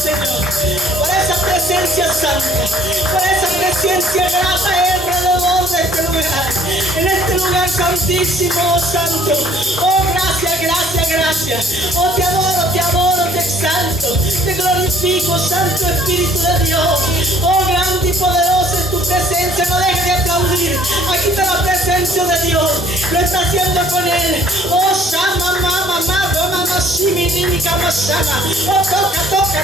Señor, por esa presencia santa, por esa presencia grata alrededor de este lugar, en este lugar santísimo, santo. Oh, gracias, gracias, gracias. Oh, te adoro, te exalto, te glorifico, Santo Espíritu de Dios. Oh, grande y poderoso es tu presencia, no dejes de aplaudir. Aquí está la presencia de Dios, lo está haciendo con él. Oh, Shama, Mama, Mama, Shimi, Kama, Shama. Oh, toca,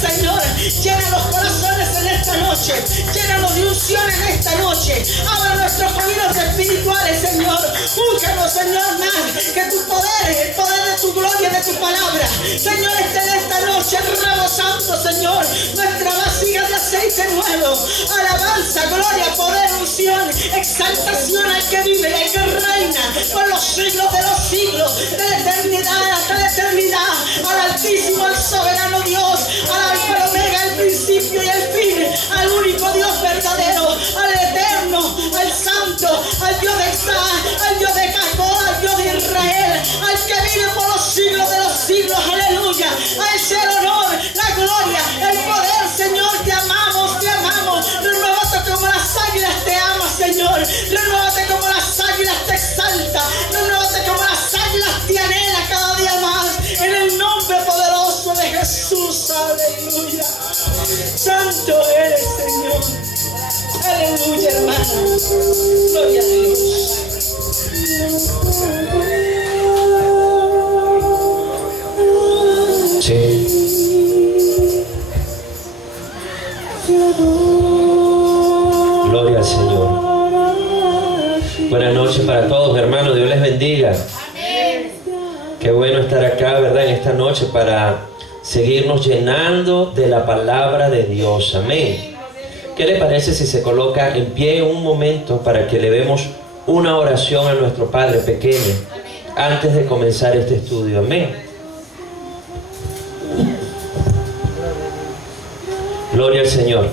Señor. Llena los corazones en esta noche, llénanos de unción en esta noche. Abra nuestros oídos espirituales, Señor. Búscanos, Señor, más que tu poder, el poder de tu gloria, de tu palabra. Señor, esté en esta noche rebosando, Señor, nuestra vasija de aceite nuevo. Alabanza, gloria, poder, unción, exaltación al que vive y al que reina por los siglos de los siglos, de la eternidad hasta la eternidad. Al Altísimo, al soberano Dios, al Alfa, al Omega, al principio y al fin, al único Dios verdadero, al eterno, al santo, al Dios de Exá, al Dios de Jacob, al Dios de Israel, al que vive por los siglos de los siglos. Aleluya. A ese el honor, la gloria, el poder, Señor. Te amamos, te amamos. Renuévate como las águilas te ama, Señor. Renuévate como las águilas te exalta. Renuévate como las águilas te anhela cada día más. En el nombre poderoso de Jesús. Aleluya. Santo eres, Señor. Aleluya, hermano. Gloria a Dios. Sí. Gloria al Señor. Buenas noches para todos, hermanos. Dios les bendiga. Amén. Qué bueno estar acá, ¿verdad? En esta noche para seguirnos llenando de la palabra de Dios. Amén. ¿Qué le parece si se coloca en pie un momento para que le demos una oración a nuestro Padre pequeño antes de comenzar este estudio? Amén. Gloria al Señor.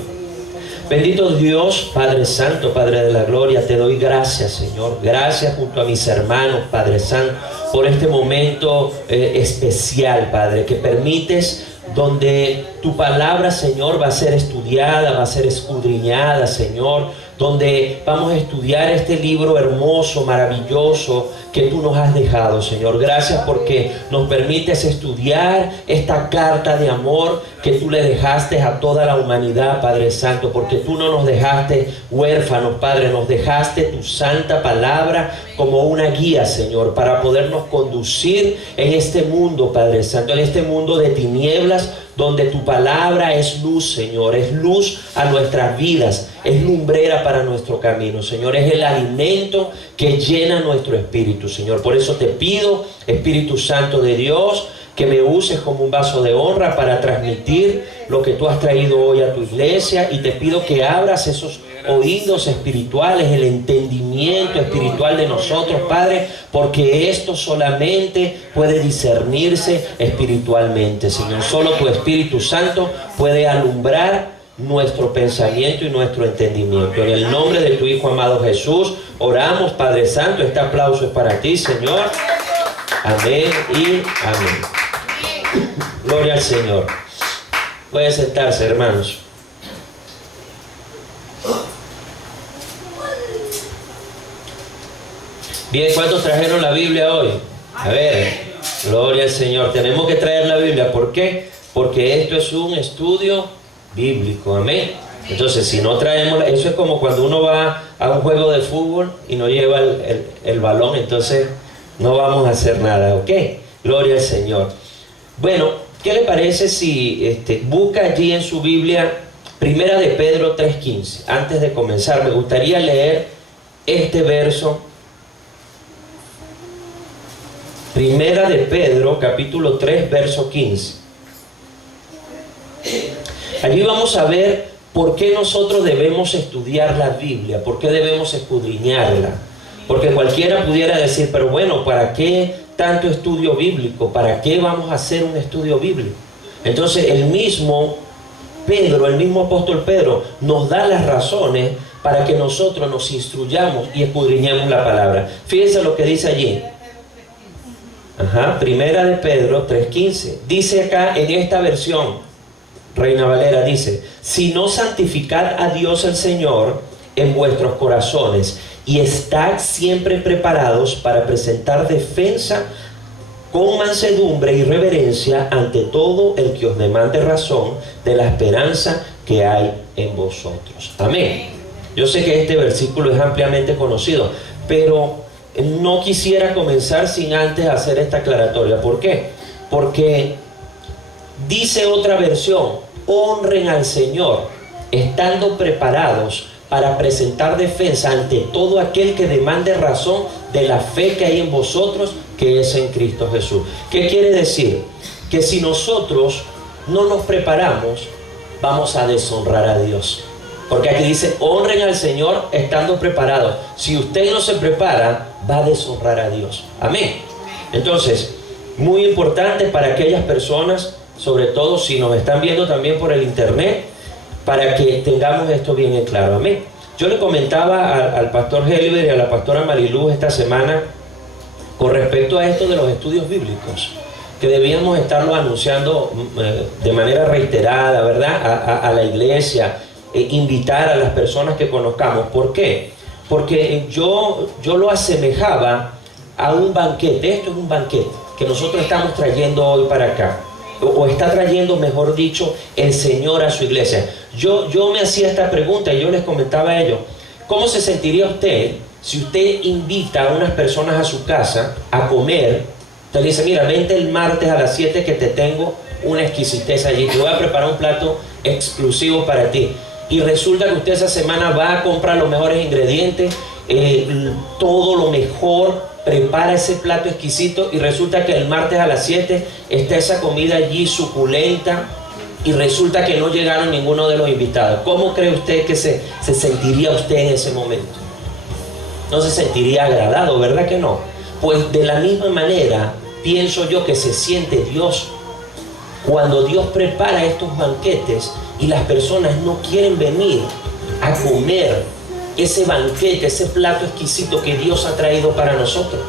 Bendito Dios, Padre Santo, Padre de la Gloria, te doy gracias, Señor. Gracias junto a mis hermanos, Padre Santo, por este momento especial, Padre, que permites, donde tu palabra, Señor, va a ser estudiada, va a ser escudriñada, Señor, donde vamos a estudiar este libro hermoso, maravilloso que tú nos has dejado, Señor. Gracias porque nos permites estudiar esta carta de amor que tú le dejaste a toda la humanidad, Padre Santo, porque tú no nos dejaste huérfanos, Padre, nos dejaste tu santa palabra como una guía, Señor, para podernos conducir en este mundo, Padre Santo, en este mundo de tinieblas, donde tu palabra es luz, Señor, es luz a nuestras vidas, es lumbrera para nuestro camino, Señor, es el alimento que llena nuestro espíritu, Señor. Por eso te pido, Espíritu Santo de Dios, que me uses como un vaso de honra para transmitir lo que tú has traído hoy a tu iglesia, y te pido que abras esos oídos espirituales, el entendimiento espiritual de nosotros, Padre, porque esto solamente puede discernirse espiritualmente, Señor. Solo tu Espíritu Santo puede alumbrar nuestro pensamiento y nuestro entendimiento. En el nombre de tu Hijo amado Jesús, oramos, Padre Santo. Este aplauso es para ti, Señor. Amén y amén. Gloria al Señor. Pueden sentarse, hermanos. Bien, ¿cuántos trajeron la Biblia hoy? A ver, gloria al Señor. Tenemos que traer la Biblia. ¿Por qué? Porque esto es un estudio bíblico. Amén. Entonces, si no traemos, eso es como cuando uno va a un juego de fútbol y no lleva el balón, entonces no vamos a hacer nada, ¿ok? Gloria al Señor. Bueno, ¿qué le parece si busca allí en su Biblia Primera de Pedro 3:15? Antes de comenzar, me gustaría leer este verso. Primera de Pedro, capítulo 3, verso 15. Allí vamos a ver por qué nosotros debemos estudiar la Biblia, por qué debemos escudriñarla. Porque cualquiera pudiera decir, pero bueno, ¿para qué tanto estudio bíblico? ¿Para qué vamos a hacer un estudio bíblico? Entonces el mismo Pedro, el mismo apóstol Pedro, nos da las razones para que nosotros nos instruyamos y escudriñemos la palabra. Fíjense lo que dice allí. Primera de Pedro 3:15. Dice acá en esta versión, Reina Valera dice: si no, santificad a Dios el Señor en vuestros corazones y estad siempre preparados para presentar defensa con mansedumbre y reverencia ante todo el que os demande razón de la esperanza que hay en vosotros. Amén. Yo sé que este versículo es ampliamente conocido, pero no quisiera comenzar sin antes hacer esta aclaratoria. ¿Por qué? Porque dice otra versión: honren al Señor estando preparados para presentar defensa ante todo aquel que demande razón de la fe que hay en vosotros, que es en Cristo Jesús. ¿Qué quiere decir? Que si nosotros no nos preparamos, vamos a deshonrar a Dios. Porque aquí dice: honren al Señor estando preparados. Si usted no se prepara, va a deshonrar a Dios. Amén. Entonces, muy importante para aquellas personas, sobre todo si nos están viendo también por el internet, para que tengamos esto bien en claro. Amén. Yo le comentaba al pastor Helber y a la pastora Mariluz esta semana con respecto a esto de los estudios bíblicos, que debíamos estarlo anunciando de manera reiterada, ¿verdad? A la iglesia, invitar a las personas que conozcamos. ¿Por qué? Porque yo lo asemejaba a un banquete. Esto es un banquete que nosotros estamos trayendo hoy para acá, o está trayendo, mejor dicho, el Señor a su iglesia. Yo me hacía esta pregunta y yo les comentaba a ellos: ¿cómo se sentiría usted si usted invita a unas personas a su casa a comer? Usted le dice: mira, vente el martes a las 7 que te tengo una exquisitez allí, te voy a preparar un plato exclusivo para ti. Y resulta que usted esa semana va a comprar los mejores ingredientes, todo lo mejor, prepara ese plato exquisito, y resulta que el martes a las 7 está esa comida allí suculenta, y resulta que no llegaron ninguno de los invitados. ¿Cómo cree usted que se sentiría usted en ese momento? No se sentiría agradado, ¿verdad que no? Pues de la misma manera pienso yo que se siente Dios cuando Dios prepara estos banquetes y las personas no quieren venir a comer ese banquete, ese plato exquisito que Dios ha traído para nosotros.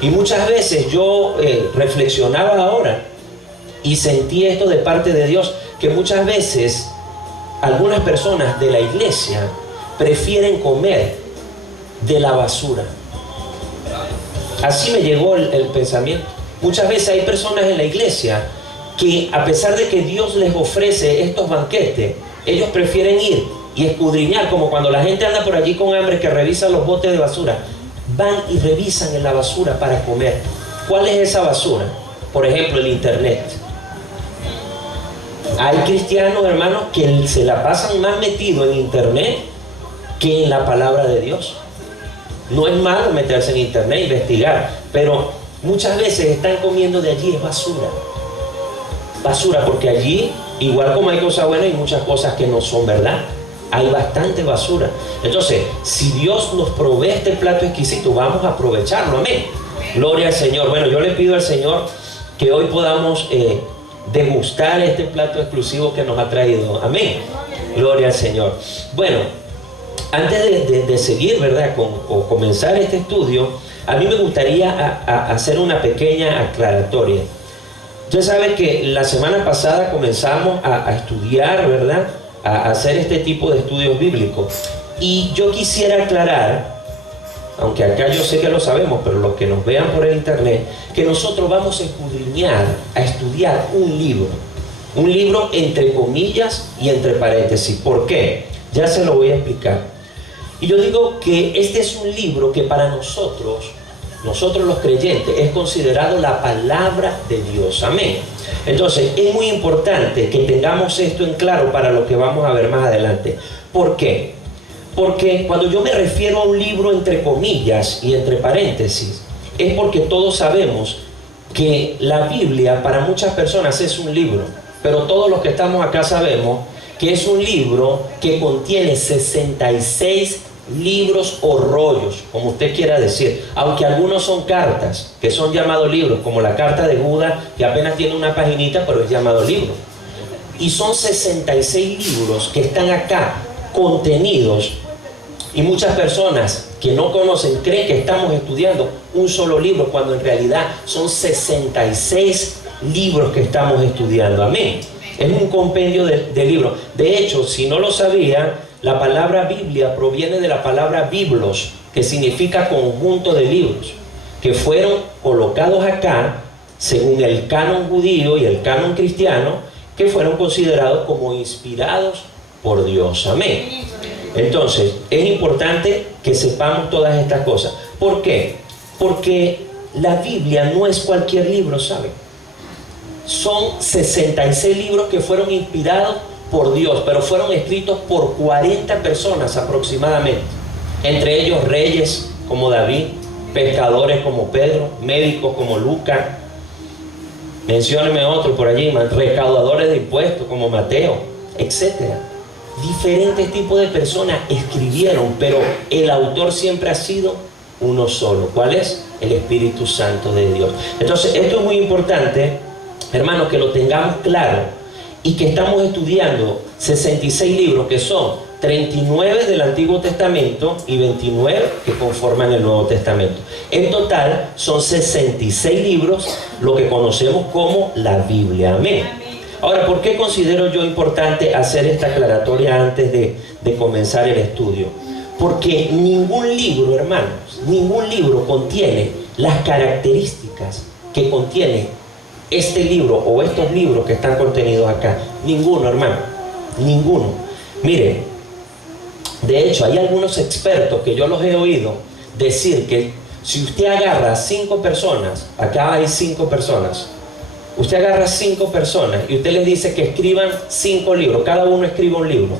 Y muchas veces yo reflexionaba ahora y sentí esto de parte de Dios, que muchas veces algunas personas de la iglesia prefieren comer de la basura. Así me llegó el pensamiento. Muchas veces hay personas en la iglesia que, a pesar de que Dios les ofrece estos banquetes, ellos prefieren ir y escudriñar, como cuando la gente anda por allí con hambre, que revisa los botes de basura. Van y revisan en la basura para comer. ¿Cuál es esa basura? Por ejemplo, el internet. Hay cristianos, hermanos, que se la pasan más metidos en internet que en la palabra de Dios. No es malo meterse en internet e investigar, pero muchas veces están comiendo de allí, es basura. Basura, porque allí, igual como hay cosas buenas, hay muchas cosas que no son verdad. Hay bastante basura. Entonces, si Dios nos provee este plato exquisito, vamos a aprovecharlo. Amén. Gloria al Señor. Bueno, yo le pido al Señor que hoy podamos degustar este plato exclusivo que nos ha traído. Amén. Gloria al Señor. Bueno, antes de seguir, ¿verdad?, o comenzar este estudio, a mí me gustaría hacer una pequeña aclaratoria. Ya saben que la semana pasada comenzamos a estudiar, ¿verdad?, a hacer este tipo de estudios bíblicos. Y yo quisiera aclarar, aunque acá yo sé que lo sabemos, pero los que nos vean por el internet, que nosotros vamos a escudriñar, a estudiar un libro entre comillas y entre paréntesis. ¿Por qué? Ya se lo voy a explicar. Y yo digo que este es un libro que para nosotros los creyentes, es considerado la palabra de Dios. Amén. Entonces, es muy importante que tengamos esto en claro para lo que vamos a ver más adelante. ¿Por qué? Porque cuando yo me refiero a un libro entre comillas y entre paréntesis, es porque todos sabemos que la Biblia para muchas personas es un libro, pero todos los que estamos acá sabemos que es un libro que contiene 66 libros o rollos, como usted quiera decir, aunque algunos son cartas que son llamados libros, como la carta de Judas, que apenas tiene una paginita, pero es llamado libro. Y son 66 libros que están acá contenidos Y muchas personas que no conocen creen que estamos estudiando un solo libro, cuando en realidad son 66 libros que estamos estudiando. Amén. Es un compendio de libros. De hecho, si no lo sabía, la palabra Biblia proviene de la palabra biblos, que significa conjunto de libros, que fueron colocados acá según el canon judío y el canon cristiano, que fueron considerados como inspirados por Dios. Amén. Entonces, es importante que sepamos todas estas cosas. ¿Por qué? Porque la Biblia no es cualquier libro, ¿saben? Son 66 libros que fueron inspirados por Dios, pero fueron escritos por 40 personas aproximadamente. Entre ellos reyes como David, pescadores como Pedro, médicos como Lucas, mencióneme otro por allí, recaudadores de impuestos como Mateo, etcétera. Diferentes tipos de personas escribieron, pero el autor siempre ha sido uno solo. ¿Cuál es? El Espíritu Santo de Dios. Entonces, esto es muy importante, hermanos, que lo tengamos claro, y que estamos estudiando 66 libros, que son 39 del Antiguo Testamento y 29 que conforman el Nuevo Testamento. En total son 66 libros, lo que conocemos como la Biblia. Amén. Ahora, ¿por qué considero yo importante hacer esta aclaratoria antes de comenzar el estudio? Porque ningún libro, hermanos, ningún libro contiene las características que contiene este libro o estos libros que están contenidos acá. Ninguno, hermano, ninguno. Miren, de hecho, hay algunos expertos que yo los he oído decir que si usted agarra 5 personas, acá hay 5 personas, usted agarra 5 personas y usted les dice que escriban 5 libros, cada uno escriba un libro,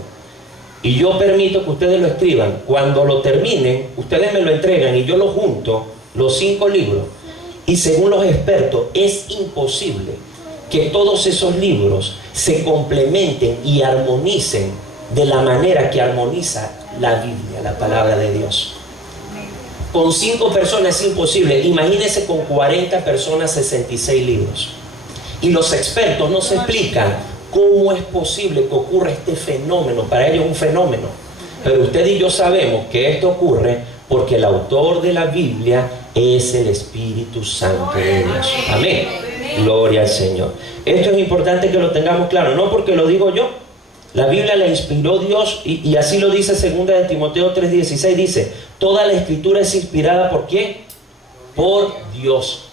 y yo permito que ustedes lo escriban. Cuando lo terminen, ustedes me lo entregan y yo lo junto, los 5 libros, y según los expertos es imposible que todos esos libros se complementen y armonicen de la manera que armoniza la Biblia, la palabra de Dios. Con 5 personas es imposible. Imagínense con 40 personas, 66 libros. Y los expertos no se explican cómo es posible que ocurra este fenómeno. Para ellos es un fenómeno. Pero usted y yo sabemos que esto ocurre porque el autor de la Biblia es el Espíritu Santo de Dios. Amén. Gloria al Señor. Esto es importante que lo tengamos claro, no porque lo digo yo. La Biblia la inspiró Dios, y así lo dice 2 de Timoteo 3:16, dice: toda la escritura es inspirada ¿por quién? Por Dios,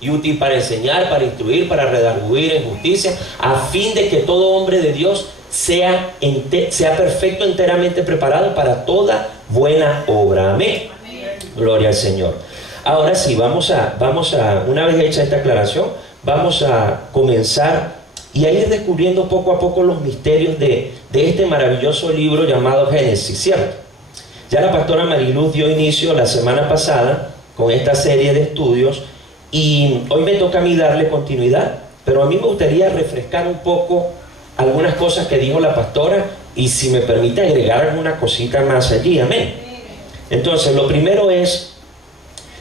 y útil para enseñar, para instruir, para redarguir en justicia, a fin de que todo hombre de Dios sea perfecto, enteramente preparado para toda buena obra. Amén. Gloria al Señor. Ahora sí, vamos a, una vez hecha esta aclaración, vamos a comenzar y a ir descubriendo poco a poco los misterios de este maravilloso libro llamado Génesis, ¿cierto? Ya la pastora Mariluz dio inicio la semana pasada con esta serie de estudios, y hoy me toca a mí darle continuidad, pero a mí me gustaría refrescar un poco algunas cosas que dijo la pastora, y si me permite agregar alguna cosita más allí. Amén. Entonces, lo primero es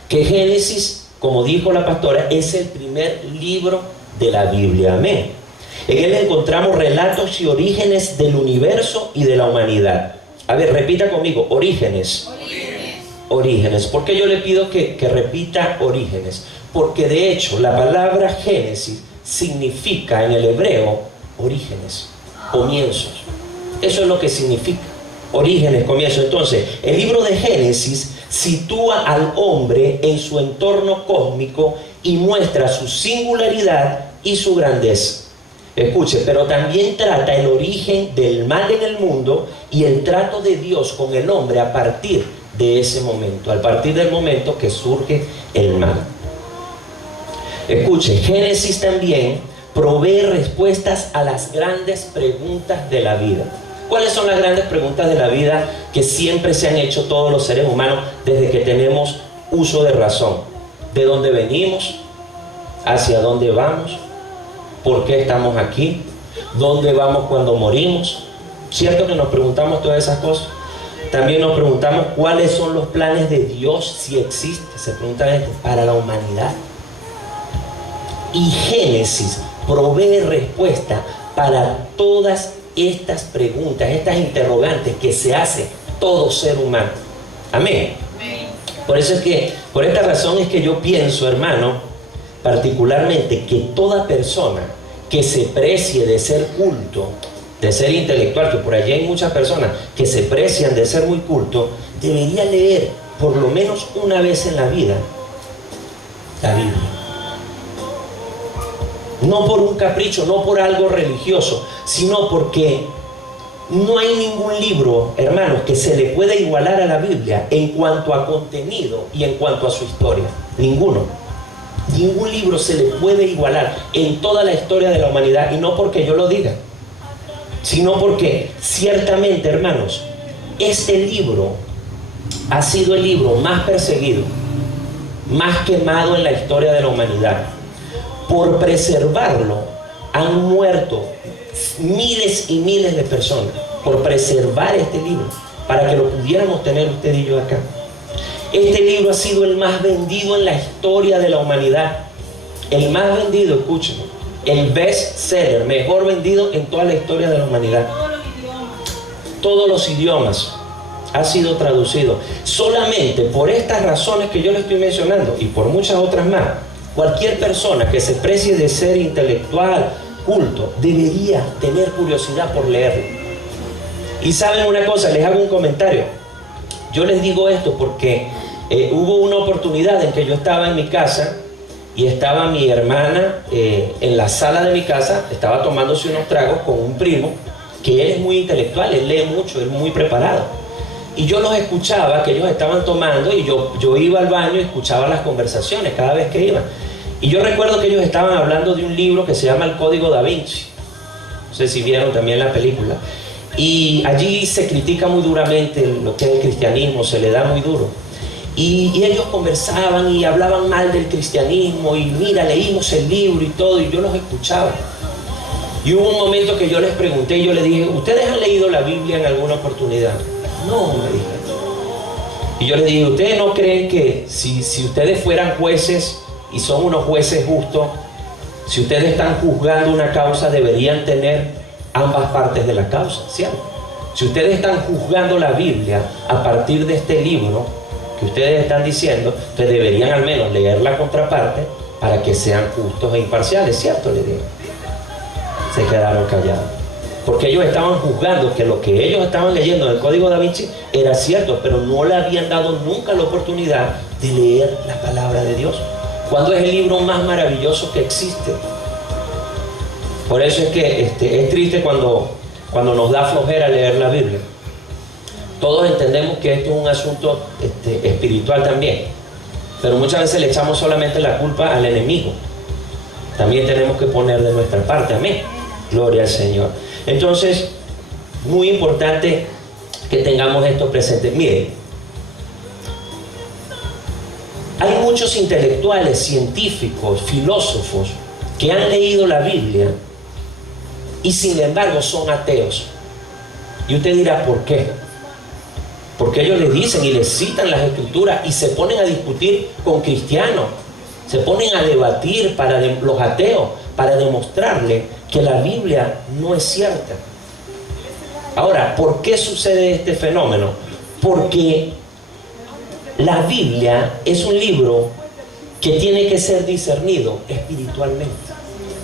que Génesis, como dijo la pastora, es el primer libro de la Biblia. Amén. En él encontramos relatos y orígenes del universo y de la humanidad. A ver, repita conmigo: orígenes. Orígenes. ¿Por qué yo le pido que repita orígenes? Porque de hecho la palabra Génesis significa en el hebreo orígenes, comienzos. Eso es lo que significa, orígenes, comienzos. Entonces, el libro de Génesis sitúa al hombre en su entorno cósmico y muestra su singularidad y su grandeza. Escuche, pero también trata el origen del mal en el mundo y el trato de Dios con el hombre a partir de ese momento, a partir del momento que surge el mal. Escuche, Génesis también provee respuestas a las grandes preguntas de la vida. ¿Cuáles son las grandes preguntas de la vida que siempre se han hecho todos los seres humanos desde que tenemos uso de razón? ¿De dónde venimos? ¿Hacia dónde vamos? ¿Por qué estamos aquí? ¿Dónde vamos cuando morimos? ¿Cierto que nos preguntamos todas esas cosas? También nos preguntamos cuáles son los planes de Dios, si existe, se pregunta esto, para la humanidad. Y Génesis provee respuesta para todas estas preguntas, estas interrogantes que se hace todo ser humano. Amén. Por eso es que, por esta razón es que yo pienso, hermano, particularmente que toda persona que se precie de ser culto, de ser intelectual, que por allí hay muchas personas que se precian de ser muy culto, debería leer por lo menos una vez en la vida la Biblia. No por un capricho, no por algo religioso, sino porque no hay ningún libro, hermanos, que se le pueda igualar a la Biblia en cuanto a contenido y en cuanto a su historia. Ninguno. Ningún libro se le puede igualar en toda la historia de la humanidad, y no porque yo lo diga, sino porque ciertamente, hermanos, este libro ha sido el libro más perseguido, más quemado en la historia de la humanidad. Por preservarlo han muerto miles y miles de personas, por preservar este libro, para que lo pudiéramos tener usted y yo acá. Este libro ha sido el más vendido en la historia de la humanidad. El más vendido, escúcheme, el best seller, mejor vendido en toda la historia de la humanidad. Todos los idiomas ha sido traducido. Solamente por estas razones que yo le estoy mencionando y por muchas otras más, cualquier persona que se precie de ser intelectual, culto, debería tener curiosidad por leerlo. Y saben una cosa, les hago un comentario. Yo les digo esto porque hubo una oportunidad en que yo estaba en mi casa y estaba mi hermana en la sala de mi casa, estaba tomándose unos tragos con un primo, que él es muy intelectual, él lee mucho, él es muy preparado. Y yo los escuchaba, que ellos estaban tomando, y yo iba al baño y escuchaba las conversaciones cada vez que iban. Y yo recuerdo que ellos estaban hablando de un libro que se llama El Código Da Vinci. No sé si vieron también la película. Y allí se critica muy duramente lo que es el cristianismo, se le da muy duro. Y ellos conversaban y hablaban mal del cristianismo, y mira, leímos el libro y todo, y yo los escuchaba. Y hubo un momento que yo les pregunté, y yo les dije, ¿ustedes han leído la Biblia en alguna oportunidad? No, me dijeron. Y yo les dije, ¿ustedes no creen que si ustedes fueran jueces y son unos jueces justos, si ustedes están juzgando una causa, deberían tener ambas partes de la causa, ¿cierto? Si ustedes están juzgando la Biblia a partir de este libro que ustedes están diciendo, ustedes deberían al menos leer la contraparte para que sean justos e imparciales, ¿cierto? Les digo. Se quedaron callados, porque ellos estaban juzgando que lo que ellos estaban leyendo en el Código Da Vinci era cierto, pero no le habían dado nunca la oportunidad de leer la palabra de Dios, cuando es el libro más maravilloso que existe. Por eso es que es triste cuando nos da flojera leer la Biblia. Todos entendemos que esto es un asunto espiritual también, pero muchas veces le echamos solamente la culpa al enemigo. También tenemos que poner de nuestra parte, amén. Gloria al Señor. Entonces, muy importante que tengamos esto presente. Miren, hay muchos intelectuales, científicos, filósofos que han leído la Biblia y sin embargo son ateos. Y usted dirá, ¿por qué? Porque ellos le dicen y les citan las escrituras y se ponen a discutir con cristianos, se ponen a debatir para los ateos, para demostrarle que la Biblia no es cierta. Ahora, ¿por qué sucede este fenómeno? Porque la Biblia es un libro que tiene que ser discernido espiritualmente.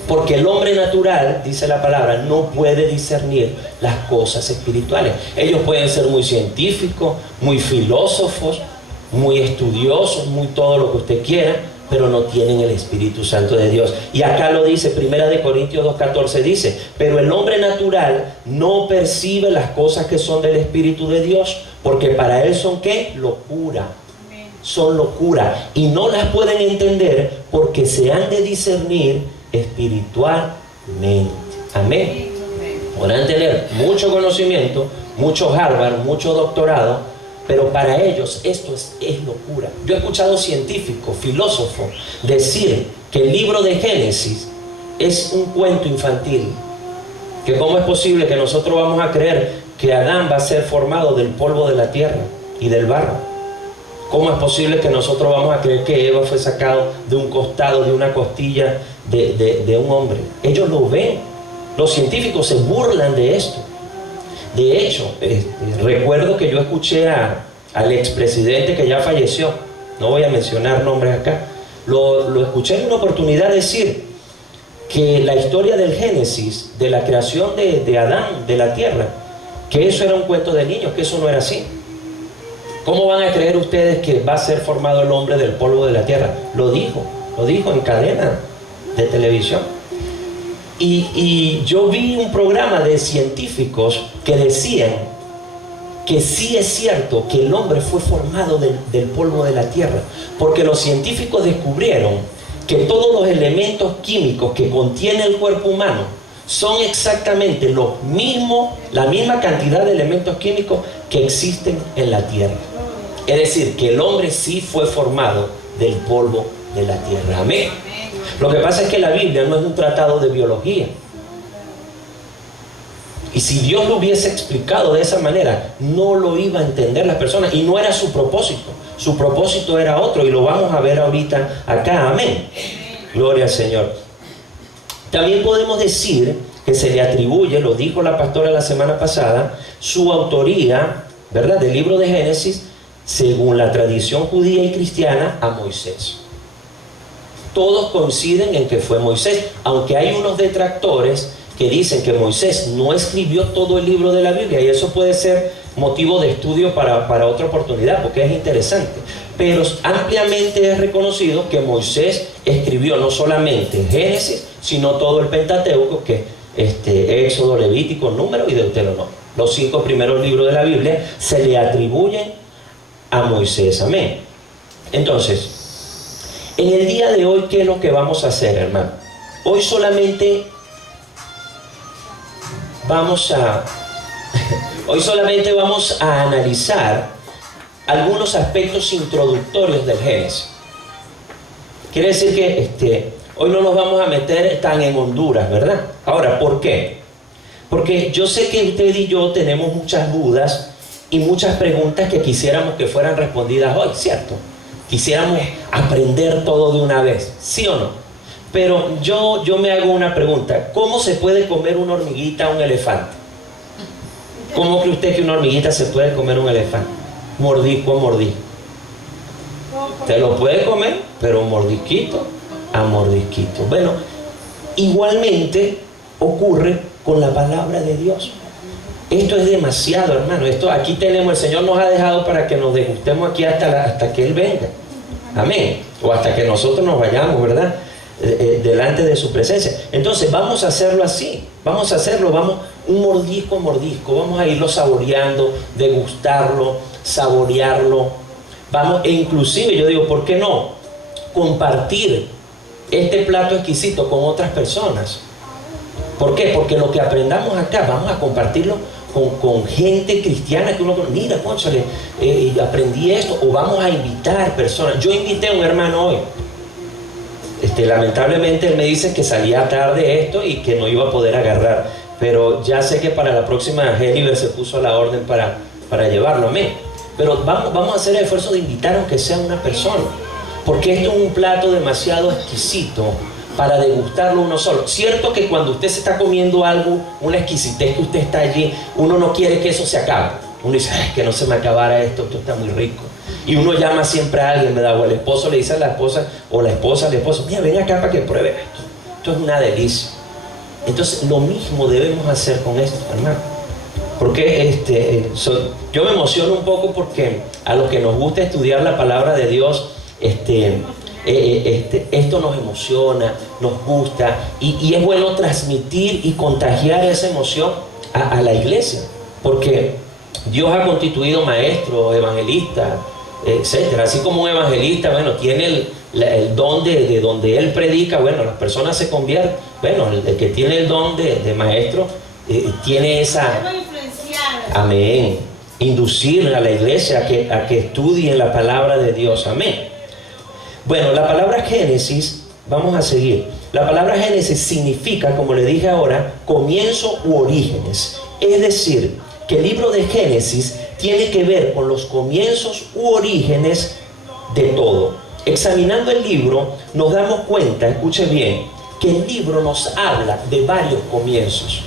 Porque el hombre natural, dice la palabra, no puede discernir las cosas espirituales. Ellos pueden ser muy científicos, muy filósofos, muy estudiosos, muy todo lo que usted quiera, pero no tienen el Espíritu Santo de Dios. Y acá lo dice, 1 Corintios 2:14 dice, pero el hombre natural no percibe las cosas que son del Espíritu de Dios, porque para él son ¿qué? Locura. Son locura. Y no las pueden entender porque se han de discernir espiritualmente. Amén. Podrán tener mucho conocimiento, mucho Harvard, mucho doctorado, pero para ellos esto es locura. Yo he escuchado científicos, filósofos decir que el libro de Génesis es un cuento infantil, que cómo es posible que nosotros vamos a creer que Adán va a ser formado del polvo de la tierra y del barro. ¿Cómo es posible que nosotros vamos a creer que Eva fue sacado de un costado, de una costilla de un hombre? Ellos lo ven. Los científicos se burlan de esto. De hecho, recuerdo que yo escuché a al expresidente que ya falleció, no voy a mencionar nombres acá, lo escuché en una oportunidad decir que la historia del Génesis, de la creación de Adán, de la tierra, que eso era un cuento de niños, que eso no era así. ¿Cómo van a creer ustedes que va a ser formado el hombre del polvo de la tierra? Lo dijo en cadena de televisión. Y yo vi un programa de científicos que decían que sí es cierto que el hombre fue formado del polvo de la tierra, porque los científicos descubrieron que todos los elementos químicos que contiene el cuerpo humano son exactamente la misma cantidad de elementos químicos que existen en la tierra. Es decir, que el hombre sí fue formado del polvo de la tierra. Amén. Lo que pasa es que la Biblia no es un tratado de biología. Y si Dios lo hubiese explicado de esa manera, no lo iba a entender las personas. Y no era su propósito. Su propósito era otro. Y lo vamos a ver ahorita acá. Amén. Gloria al Señor. También podemos decir que se le atribuye, lo dijo la pastora la semana pasada, su autoría, ¿verdad?, del libro de Génesis, según la tradición judía y cristiana, a Moisés. Todos coinciden en que fue Moisés, aunque hay unos detractores que dicen que Moisés no escribió todo el libro de la Biblia, y eso puede ser motivo de estudio para otra oportunidad, porque es interesante. Pero ampliamente es reconocido que Moisés escribió no solamente Génesis, sino todo el Pentateuco, que Éxodo, Levítico, Número y Deuteronomio. Los 5 primeros libros de la Biblia se le atribuyen a Moisés. Amén. Entonces, en el día de hoy, ¿qué es lo que vamos a hacer, hermano? Hoy solamente vamos a analizar algunos aspectos introductorios del Génesis. Quiere decir que hoy no nos vamos a meter tan en Honduras, ¿verdad? Ahora, ¿por qué? Porque yo sé que usted y yo tenemos muchas dudas y muchas preguntas que quisiéramos que fueran respondidas hoy, ¿cierto? Quisiéramos aprender todo de una vez, ¿sí o no? Pero yo me hago una pregunta. ¿Cómo se puede comer una hormiguita a un elefante? ¿Cómo cree usted que una hormiguita se puede comer un elefante? Mordisco a mordisco. Te lo puede comer, pero mordisquito a mordisquito. Bueno, igualmente ocurre con la palabra de Dios. Esto es demasiado, hermano. Aquí tenemos, el Señor nos ha dejado para que nos degustemos aquí hasta que Él venga. Amén. O hasta que nosotros nos vayamos, ¿verdad? Delante de su presencia. Entonces vamos a hacerlo así. Vamos a hacerlo, un mordisco a mordisco. Vamos a irlo saboreando, degustarlo, saborearlo. E inclusive yo digo, ¿por qué no compartir este plato exquisito con otras personas? ¿Por qué? Porque lo que aprendamos acá vamos a compartirlo con gente cristiana que uno conoce. Mira, cónchale, aprendí esto. O vamos a invitar personas. Yo invité a un hermano hoy. Lamentablemente él me dice que salía tarde esto y que no iba a poder agarrar. Pero ya sé que para la próxima Heliver se puso a la orden para llevarlo. Amén. Pero vamos a hacer el esfuerzo de invitar aunque sea una persona. Porque esto es un plato demasiado exquisito para degustarlo uno solo. Cierto que cuando usted se está comiendo algo, una exquisitez que usted está allí, uno no quiere que eso se acabe. Uno dice, que no se me acabara esto está muy rico. Y uno llama siempre a alguien, ¿verdad? O el esposo le dice a la esposa, o la esposa al esposo, mira, ven acá para que pruebe esto. Esto es una delicia. Entonces, lo mismo debemos hacer con esto, hermano. Porque yo me emociono un poco porque a los que nos gusta estudiar la palabra de Dios, esto nos emociona, nos gusta, y es bueno transmitir y contagiar esa emoción a la iglesia, porque Dios ha constituido maestros, evangelistas, etcétera. Así como un evangelista, bueno, tiene el don de donde él predica, bueno, las personas se convierten. Bueno, el que tiene el don de maestro tiene esa, amén, inducir a la iglesia a que estudien la palabra de Dios. Amén. Bueno, la palabra Génesis, vamos a seguir. La palabra Génesis significa, como le dije ahora, comienzo u orígenes. Es decir, que el libro de Génesis tiene que ver con los comienzos u orígenes de todo. Examinando el libro, nos damos cuenta, escuche bien, que el libro nos habla de varios comienzos.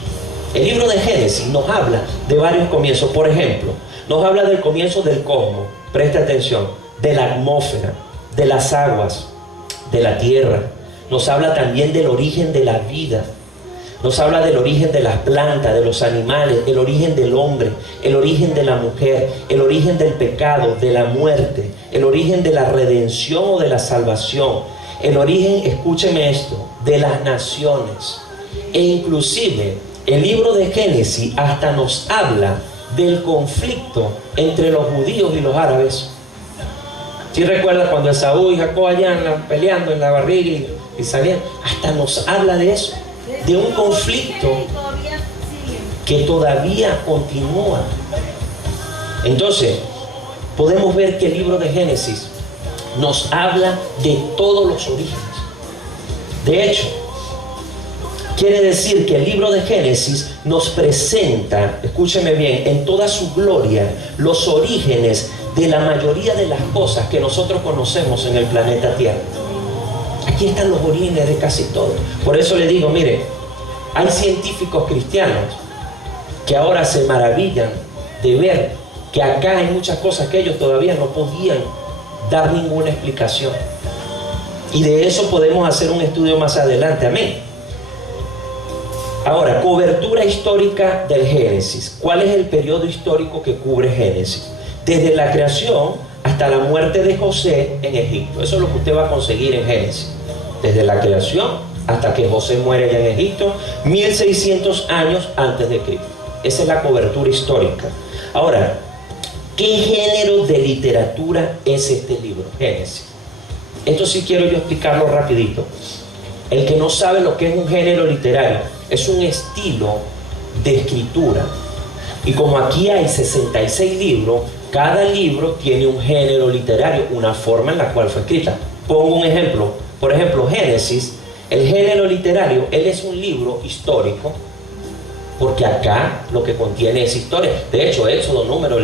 El libro de Génesis nos habla de varios comienzos. Por ejemplo, Nos habla del comienzo del cosmos, presta atención, de la atmósfera, de las aguas, de la tierra. Nos habla también del origen de la vida. Nos habla del origen de las plantas, de los animales, el origen del hombre, el origen de la mujer, el origen del pecado, de la muerte, el origen de la redención o de la salvación, el origen, escúcheme esto, de las naciones. E inclusive el libro de Génesis hasta nos habla del conflicto entre los judíos y los árabes. Si recuerda cuando Esaú y Jacob allá peleando en la barriga y salían, hasta nos habla de eso, de un conflicto que todavía continúa. Entonces, podemos ver que el libro de Génesis nos habla de todos los orígenes. De hecho, quiere decir que el libro de Génesis nos presenta, escúcheme bien, en toda su gloria, los orígenes de la mayoría de las cosas que nosotros conocemos en el planeta Tierra. Aquí están los orígenes de casi todo. Por eso le digo, mire, hay científicos cristianos que ahora se maravillan de ver que acá hay muchas cosas que ellos todavía no podían dar ninguna explicación. Y de eso podemos hacer un estudio más adelante. Amén. Ahora, cobertura histórica del Génesis. ¿Cuál es el periodo histórico que cubre Génesis? Desde la creación hasta la muerte de José en Egipto. Eso es lo que usted va a conseguir en Génesis. Desde la creación hasta que José muere allá en Egipto, 1600 años antes de Cristo. Esa es la cobertura histórica. Ahora, ¿qué género de literatura es este libro? Génesis. Esto sí quiero yo explicarlo rapidito. El que no sabe lo que es un género literario, es un estilo de escritura. Y como aquí hay 66 libros, cada libro tiene un género literario, una forma en la cual fue escrita. Pongo un ejemplo. Por ejemplo, Génesis, el género literario, él es un libro histórico, porque acá lo que contiene es historia. De hecho, Éxodo, Número,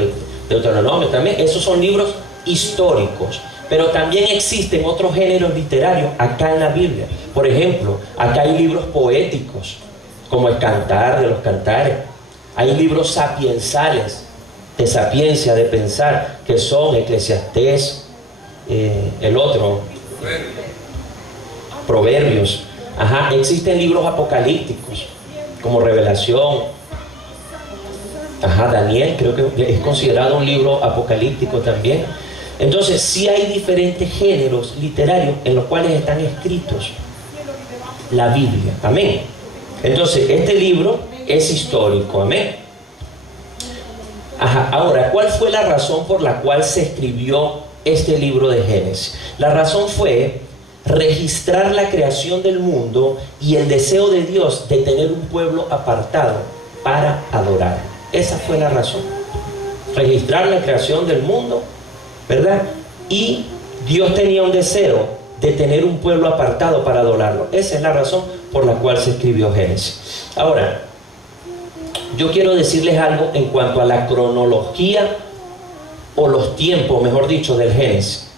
Deuteronomio también, esos son libros históricos. Pero también existen otros géneros literarios acá en la Biblia. Por ejemplo, acá hay libros poéticos, como el Cantar de los Cantares. Hay libros sapiensales, de sapiencia, de pensar, que son Eclesiastés, el otro, Proverbios. Ajá, existen libros apocalípticos, como Revelación. Ajá, Daniel creo que es considerado un libro apocalíptico también. Entonces, sí hay diferentes géneros literarios en los cuales están escritos la Biblia. Amén. Entonces, este libro es histórico. Amén. Ajá. Ahora, ¿cuál fue la razón por la cual se escribió este libro de Génesis? La razón fue registrar la creación del mundo y el deseo de Dios de tener un pueblo apartado para adorar. Esa fue la razón. Registrar la creación del mundo, ¿verdad? Y Dios tenía un deseo de tener un pueblo apartado para adorarlo. Esa es la razón por la cual se escribió Génesis. Ahora, yo quiero decirles algo en cuanto a la cronología o los tiempos, mejor dicho, del Génesis.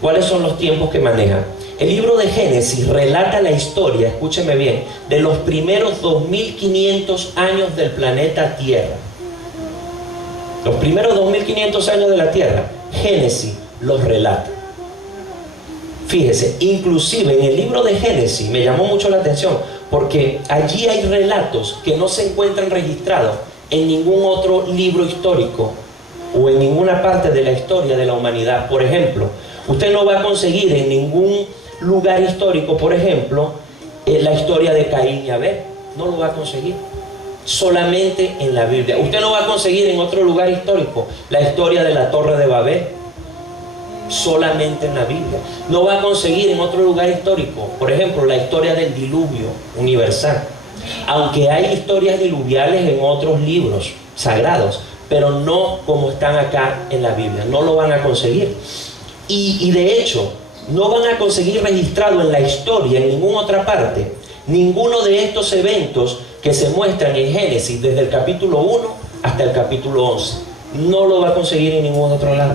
¿Cuáles son los tiempos que maneja? El libro de Génesis relata la historia, escúcheme bien, de los primeros 2500 años del planeta Tierra. Los primeros 2500 años de la Tierra, Génesis los relata. Fíjese, inclusive en el libro de Génesis me llamó mucho la atención, porque allí hay relatos que no se encuentran registrados en ningún otro libro histórico o en ninguna parte de la historia de la humanidad. Por ejemplo, usted no va a conseguir en ningún lugar histórico, por ejemplo, la historia de Caín y Abel. No lo va a conseguir. Solamente en la Biblia. Usted no va a conseguir en otro lugar histórico la historia de la Torre de Babel. Solamente en la Biblia. No va a conseguir en otro lugar histórico, por ejemplo, la historia del diluvio universal. Aunque hay historias diluviales en otros libros sagrados, pero no como están acá en la Biblia. No lo van a conseguir. Y de hecho, no van a conseguir registrado en la historia, en ninguna otra parte, ninguno de estos eventos que se muestran en Génesis desde el capítulo 1 hasta el capítulo 11. No lo va a conseguir en ningún otro lado.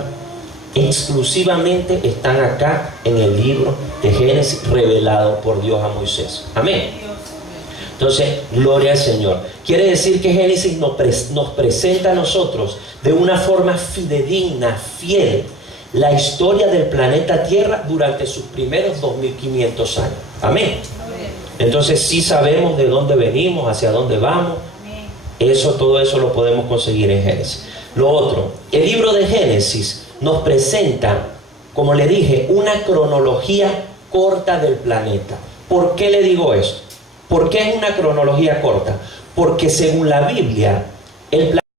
Exclusivamente están acá en el libro de Génesis revelado por Dios a Moisés. Amén. Entonces, gloria al Señor. Quiere decir que Génesis nos presenta a nosotros de una forma fidedigna, fiel, la historia del planeta Tierra durante sus primeros 2500 años. Amén. Entonces sí sabemos de dónde venimos, hacia dónde vamos. Todo eso lo podemos conseguir en Génesis. Lo otro, el libro de Génesis nos presenta, como le dije, una cronología corta del planeta. ¿Por qué le digo esto? ¿Por qué es una cronología corta? Porque según la Biblia, el planeta